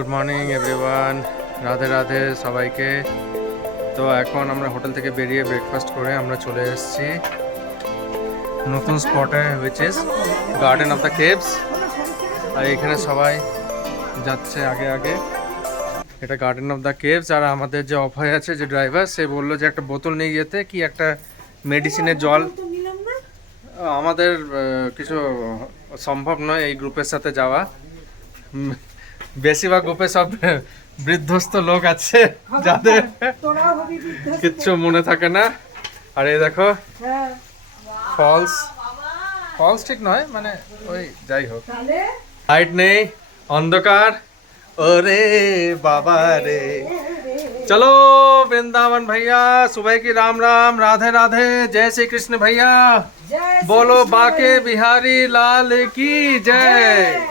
Good morning everyone, Radhe Radhe সবাইকে। তো এখন আমরা হোটেল থেকে বেরিয়ে ব্রেকফাস্ট করে আমরা চলে এসেছি নতুন স্পটে, which is garden of the caves. আর এখানে সবাই যাচ্ছে আগে আগে। এটা গার্ডেন অফ দ্য কেভস। আর আমাদের যে অভয় আছে, যে ড্রাইভার, সে বললো যে একটা বোতল নিয়ে যেতে, কি একটা মেডিসিনের জল। আমাদের কিছু সম্ভব নয় এই গ্রুপের সাথে যাওয়া। বেশিরভাগ গ্রুপে সব বৃদ্ধস্ত লোক আছে যাদের কিচ্ছু মনে থাকে না। আর এই দেখো ফলস, ফলস ঠিক নয়, মানে ওই যাই হোক, লাইট নেই, অন্ধকার। ওরে বাবা রে, चलो वृंदावन भैया, सुबह की राम राम, राधे राधे, जय श्री कृष्ण भैया, बोलो बाके बिहारी लाल की जय।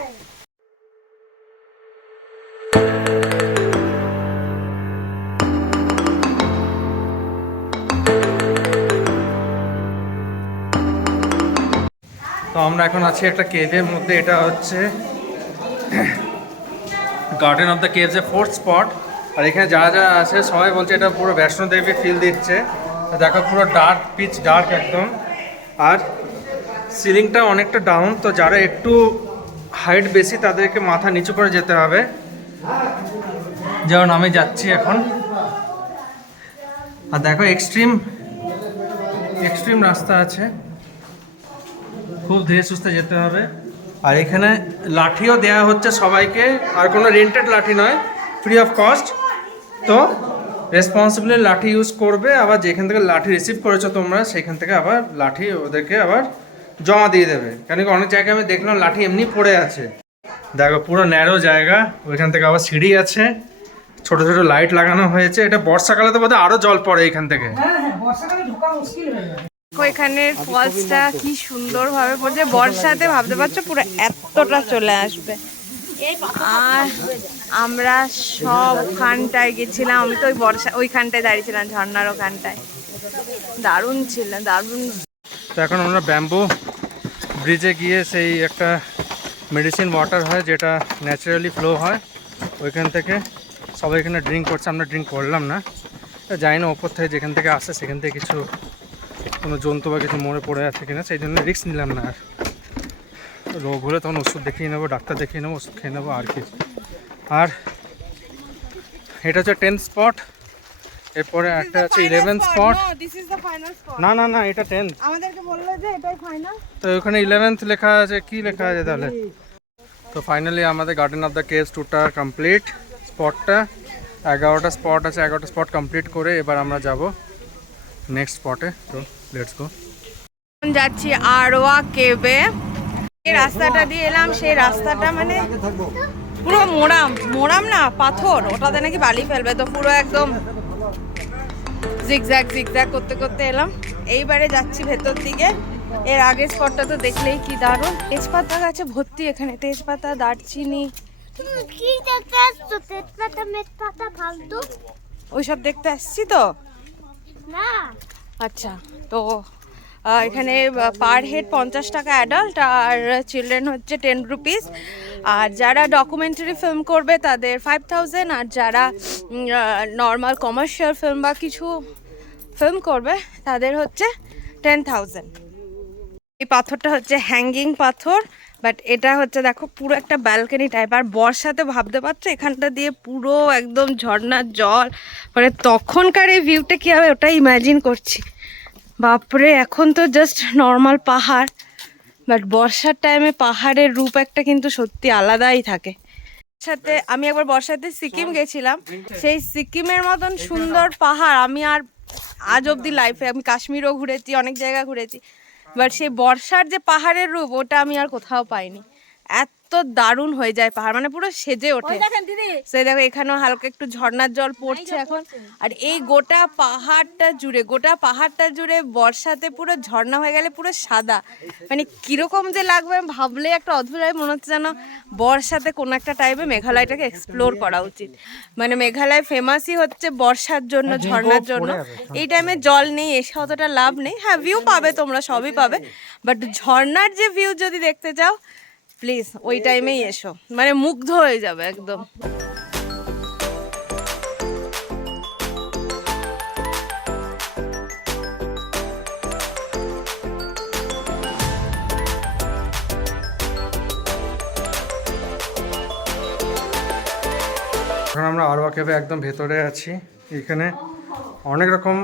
তো আমরা এখন আছি একটা কেভের মধ্যে। এটা হচ্ছে গার্ডেন অফ দ্য কেভস এর ফোর্থ স্পট। আর এখানে যারা যারা আছে সবাই বলছে এটা পুরো বৈষ্ণো দেবী ফিল দিচ্ছে। দেখো পুরো ডার্ক, পিচ ডার্ক একদম। আর সিলিংটা অনেকটা ডাউন, তো যারা একটু হাইট বেশি তাদেরকে মাথা নিচু করে যেতে হবে। যেমন আমি যাচ্ছি এখন। আর দেখো এক্সট্রিম এক্সট্রিম রাস্তা আছে, খুব ধীরে সুস্থে যেতে হবে। আর এখানে লাঠিও দেওয়া হচ্ছে সবাইকে, আর কোনো রেন্টেড লাঠি নয়, ফ্রি অফ কস্ট। তো রেসপন্সিবলি লাঠি ইউজ করবে। আবার যেখান থেকে লাঠি রিসিভ করেছো তোমরা, সেখান থেকে আবার লাঠি ওদেরকে আবার জমা দিয়ে দেবে। কেন কি অনেক জায়গায় আমি দেখলাম লাঠি এমনি পড়ে আছে। দেখো পুরো ন্যারো জায়গা, ওইখান থেকে আবার সিঁড়ি আছে, ছোট ছোট লাইট লাগানো হয়েছে। এটা বর্ষাকালে তো বোধহয় আরো জল পড়ে এখান থেকে। বর্ষাকালে ঢোকা মুশকিল হয়ে যায়। এখানের ফলসটা কি সুন্দর ভাবে পড়ছে, বর্ষাতে ভাবতে পারছো পুরো এতটা চলে আসবে। আর আমরা সব ওখানটায় গেছিলাম, আমি তো ওই বর্ষা ওইখানটায় দাঁড়িয়েছিলাম, ঝর্ণার ওখানটায়। দারুণ ছিল, দারুণ। তো এখন আমরা ব্যাম্বু ব্রিজে গিয়ে সেই একটা মেডিসিন ওয়াটার হয় যেটা ন্যাচারালি ফ্লো হয়, ওইখান থেকে সবাই এখানে ড্রিঙ্ক করছে। আমরা ড্রিঙ্ক করলাম না, জানি না ওপর থেকে যেখান থেকে আসে সেখান থেকে কিছু কোনো জন্তু বা কিছু মরে পড়ে আছে কিনা, সেই জন্য রিস্ক নিলাম না। আর রোগ হলে তখন ওষুধ দেখিয়ে নেবো, ডাক্তার দেখিয়ে নেবো, ওষুধ খেয়ে নেবো আর কি। আর এটা হচ্ছে 10th স্পট। এরপরে একটা আছে 11th স্পট। না না না, এটা 10th। আমাদেরকে বললো যে এটাই ফাইনাল। তো ওখানে 11th লেখা আছে, কি লেখা আছে তাহলে? তো ফাইনালি আমাদের গার্ডেন অফ দ্য কেভস ট্যুরটা কমপ্লিট। স্পটটা 11টা স্পট আছে, 11টা স্পট কমপ্লিট করে এবার আমরা যাব নেক্সট স্পটে। তো লেটস গো। যাচ্ছি আরোয়া কেভে। এই রাস্তাটা দিয়ে এলাম, সেই রাস্তাটা মানে পুরো মোড়াম, মোড়াম না পাথর, ওটাতে নাকি বালি ফেলবে, তো পুরো একদম জিগজ্যাগ জিগজ্যাগ করতে করতে এলাম। এইবারে যাচ্ছি ভেতর দিকে। এর আগের স্পটটা তো দেখলেই কি দারুণ। তেজপাতা গাছে ভর্তি এখানে, তেজপাতা, দারচিনি, ওইসব দেখতে আসছি তো। আচ্ছা, তো এখানে পার হেড 50 টাকা অ্যাডাল্ট, আর চিলড্রেন হচ্ছে 10 রুপিস। আর যারা ডকুমেন্টারি ফিল্ম করবে তাদের 5000, আর যারা নর্মাল কমার্শিয়াল ফিল্ম বা কিছু ফিল্ম করবে তাদের হচ্ছে 10,000। এই পাথরটা হচ্ছে হ্যাঙ্গিং পাথর, বাট এটা হচ্ছে দেখো পুরো একটা ব্যালকনি টাইপ। আর বর্ষাতে ভাবতে পারছো এখানটা দিয়ে পুরো একদম ঝর্ণার জল, মানে তখনকার এই ভিউটা কী হবে ওটা ইম্যাজিন করছি। বাপরে, এখন তো জাস্ট নর্মাল পাহাড়, বাট বর্ষার টাইমে পাহাড়ের রূপ একটা কিন্তু সত্যি আলাদাই থাকে। সাথে আমি একবার বর্ষাতে সিকিম গেছিলাম, সেই সিকিমের মতন সুন্দর পাহাড় আমি আর আজ অবধি লাইফে, আমি কাশ্মীরও ঘুরেছি, অনেক জায়গা ঘুরেছি, বাট সেই বর্ষার যে পাহাড়ের রূপ ওটা আমি আর কোথাও পাইনি। এত দারুণ হয়ে যায় পাহাড়, মানে পুরো সেজে ওঠে। সেই দেখো এখানেও হালকা একটু ঝর্ণার জল পড়ছে এখন। আর এই গোটা পাহাড়টা জুড়ে বর্ষাতে পুরো ঝর্ণা হয়ে গেলে পুরো সাদা, মানে কিরকম যে লাগবে ভাবলে একটা অদ্ভুত লাগে। মনে হচ্ছে যেন বর্ষাতে কোনো একটা টাইমে মেঘালয়টাকে এক্সপ্লোর করা উচিত। মানে মেঘালয় ফেমাসই হচ্ছে বর্ষার জন্য, ঝর্ণার জন্য। এই টাইমে জল নেই, এসে অতটা লাভ নেই। হ্যাঁ, ভিউ পাবে তোমরা, সবই পাবে, বাট ঝর্ণার যে ভিউ যদি দেখতে চাও প্লিজ ওই টাইমেই এসো, মানে মুগ্ধ হয়ে যাবে একদম। এখন আমরা আরওয়া কেভে একদম ভেতরে আছি। এখানে অনেক রকম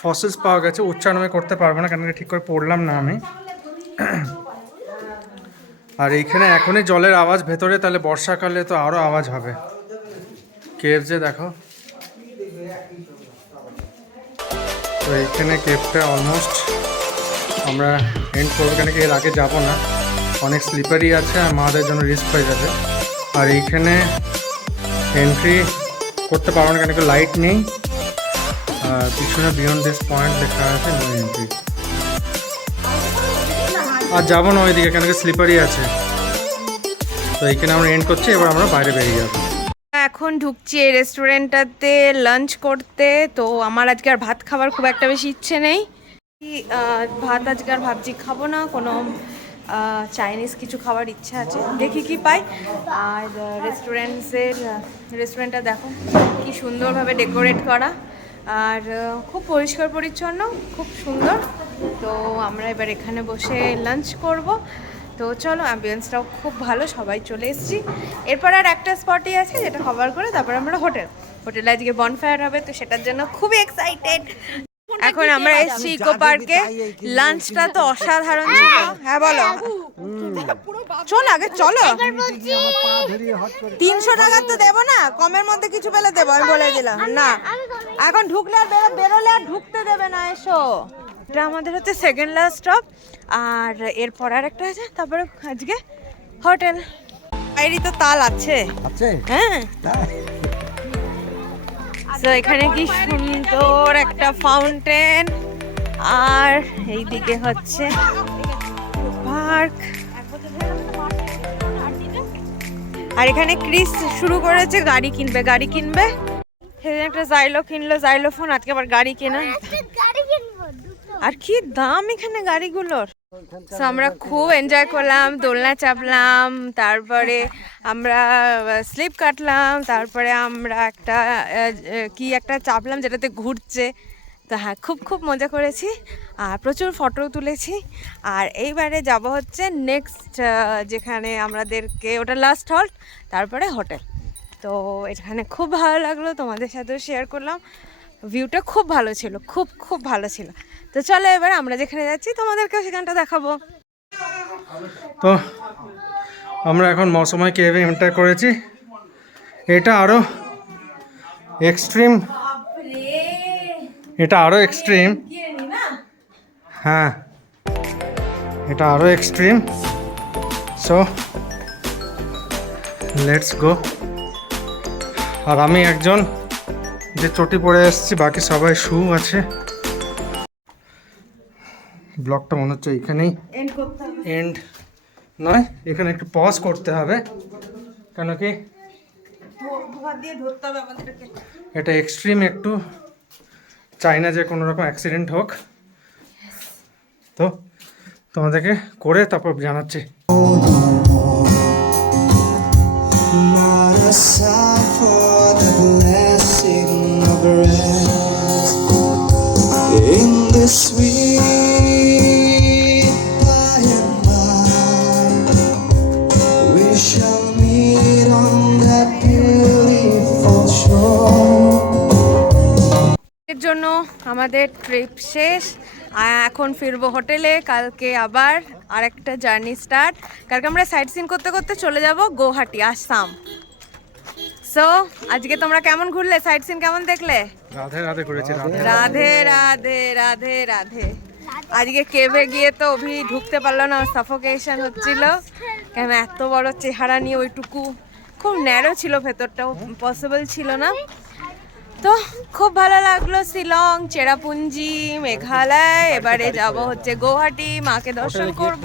ফসিলস পাওয়া গেছে, উচ্চারণ আমি করতে পারবো না কেন ঠিক করে পড়লাম না আমি। আর এইখানে এখনই জলের আওয়াজ ভেতরে, তাহলে বর্ষাকালে তো আরও আওয়াজ হবে। কেভ যে দেখো, তো এইখানে কেভটা অলমোস্ট আমরা এন্ড করবো, কেন কি এর আগে যাবো না, অনেক স্লিপারি আছে আর মাদের জন্য রিস্ক হয়ে যাবে। আর এইখানে এন্ট্রি করতে পারবো না কেন কি লাইট নেই, আর পিছনে বিয়ন্ড দিস পয়েন্ট লেখা আছে নো এন্ট্রি। আর যাবো না ওইদিকে কেন কি স্লিপারি আছে। তো এইখানে আমরা এন্ড করছি, এবার আমরা বাইরে বেরিয়ে যাবো। এখন ঢুকছি এই রেস্টুরেন্টটাতে লাঞ্চ করতে। তো আমার আজকে আর ভাত খাবার খুব একটা বেশি ইচ্ছে নেই, ভাত আজকে আর ভাবছি খাবো না, কোনো চাইনিজ কিছু খাবার ইচ্ছা আছে, দেখি কি পাই। আর রেস্টুরেন্টটা দেখো কি সুন্দরভাবে ডেকোরেট করা, আর খুব পরিষ্কার পরিচ্ছন্ন, খুব সুন্দর। তো আমরা এবার এখানে বসে লাঞ্চ করব। তো চলো, অ্যাম্বিয়েন্সটাও খুব ভালো, সবাই চলে এসেছি। এরপর আর একটা স্পটই আছে যেটা কভার করে তারপর আমরা হোটেলে আজকে বনফায়ার হবে, তো সেটার জন্য খুবই এক্সাইটেড। এখন আমরা এসেছি ইকো পার্কে, লাঞ্চটা তো অসাধারণ ছিল। হ্যাঁ বলো, চল আগে চলো। 300 টাকা তো দেবো না, কমের মধ্যে কিছু পেলে দেবো, আমি বলে দিলাম না। এখন ঢুকলে আর বেরোলে আর ঢুকতে দেবে না, এসো। এটা আমাদের হচ্ছে সেকেন্ড লাস্ট স্টপ, আর এরপর আর একটা আছে, তারপরে আজকে হোটেল। বাইরে তো তাল আছে, হ্যাঁ। তো এখানে কি সুন্দর একটা ফাউন্টেন, আর এইদিকে হচ্ছে পার্ক। আর এখানে ক্রিস শুরু করেছে গাড়ি কিনবে। সেদিন একটা জাইলো কিনলো, জাইলোফোন, আজকে আবার গাড়ি কেনা। আর কি দাম এখানে গাড়িগুলোর। তো আমরা খুব এনজয় করলাম, দোলনা চাপলাম, তারপরে আমরা স্লিপ কাটলাম, তারপরে আমরা একটা চাপলাম যেটাতে ঘুরছে। তো হ্যাঁ, খুব মজা করেছি আর প্রচুর ফটো তুলেছি। আর এইবারে যাব হচ্ছে নেক্সট, যেখানে আমাদেরকে ওটা লাস্ট হল্ট, তারপরে হোটেল। তো এখানে খুব ভালো লাগলো, তোমাদের সাথেও শেয়ার করলাম। ভিউটা খুব ভালো ছিল, খুব ভালো ছিল। তো চলো এবার আমরা যেখানে যাচ্ছি তোমাদেরকেও সেখানটা দেখাবো। তো আমরা এখন মৌসুমাই কেভে এন্টার করেছি। এটা আরও এক্সট্রিম, হ্যাঁ এটা আরও এক্সট্রিম। So let's go. আর আমি একজন যে চটি পরে এসেছি, বাকি সবাই শু আছে। ব্লগটা মনে হচ্ছে এখানেই এন্ড নয়, এখানে একটু পজ করতে হবে, কেন কি এটা এক্সট্রিম, একটু চাই না যে কোনো রকম অ্যাক্সিডেন্ট হোক। তো তোমাদেরকে করে তারপর জানাচ্ছি। এর জন্য আমাদের ট্রিপ শেষ, এখন ফিরবো হোটেলে। কালকে আবার আরেকটা জার্নি স্টার্ট। কালকে আমরা সাইট সিন করতে করতে চলে যাব গুয়াহাটি, আসাম। সো আজকে তোমরা কেমন ঘুরলে, সাইট সিন কেমন দেখলে? রাধে রাধে করেছি, রাধে রাধে রাধে রাধে। আজকে কেভে গিয়ে তো অভি ঢুকতে পারলো না, সাফোকেশন হচ্ছিল, কেন এত বড় চেহারা নিয়ে ওইটুকু, খুব ন্যারো ছিল, ভেতরটাও পসিবল ছিল না। তো খুব ভালো লাগলো শিলং, চেরাপুঞ্জি, মেঘালয়। এবারে যাব হচ্ছে গুয়াহাটি, মাকে দর্শন করব।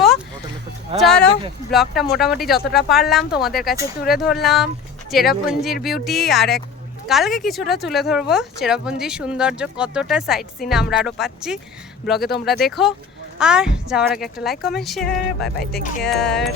চলো, ব্লগটা মোটামুটি যতটা পারলাম তোমাদের কাছে তুলে ধরলাম। চেরাপুঞ্জির বিউটি, আর কালকে কিছুটা তুলে ধরবো চেরাপুঞ্জির সৌন্দর্য, কতটা সাইট সিন আমরা আরও পাচ্ছি। ব্লগে তোমরা দেখো, আর যাওয়ার আগে একটা like, comment, share. Bye bye, take care.